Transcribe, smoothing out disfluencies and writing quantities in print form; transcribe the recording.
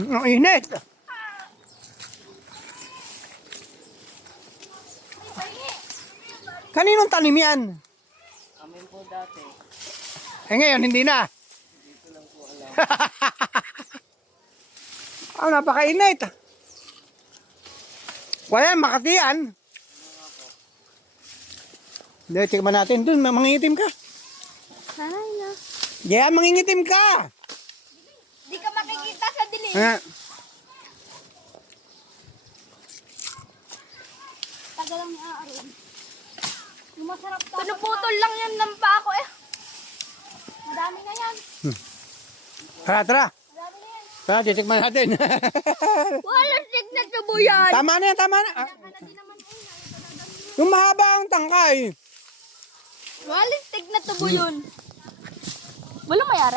Ang init. Kaninong tanim yan? Amin po dati. Eh ngayon, hindi na. Hindi ko lang po alam. Napakainit. Wala, Makati yan. Hindi, tikman natin dun. Mangingitim ka. Ay na. Yeah, mangingitim ka. Di ka makikita sa dilim. Tagal lang niya aaron. Yung masarap to. Pinuputol lang yan ng pako eh. Madami na yan. Tara, tara. Madami na yan. Tara, titikman natin. Walang tignan sa buyan. Tama na yan, tama na. Yung mahaba ang tangkay. Walang tignan sa buyon. Walang mayara.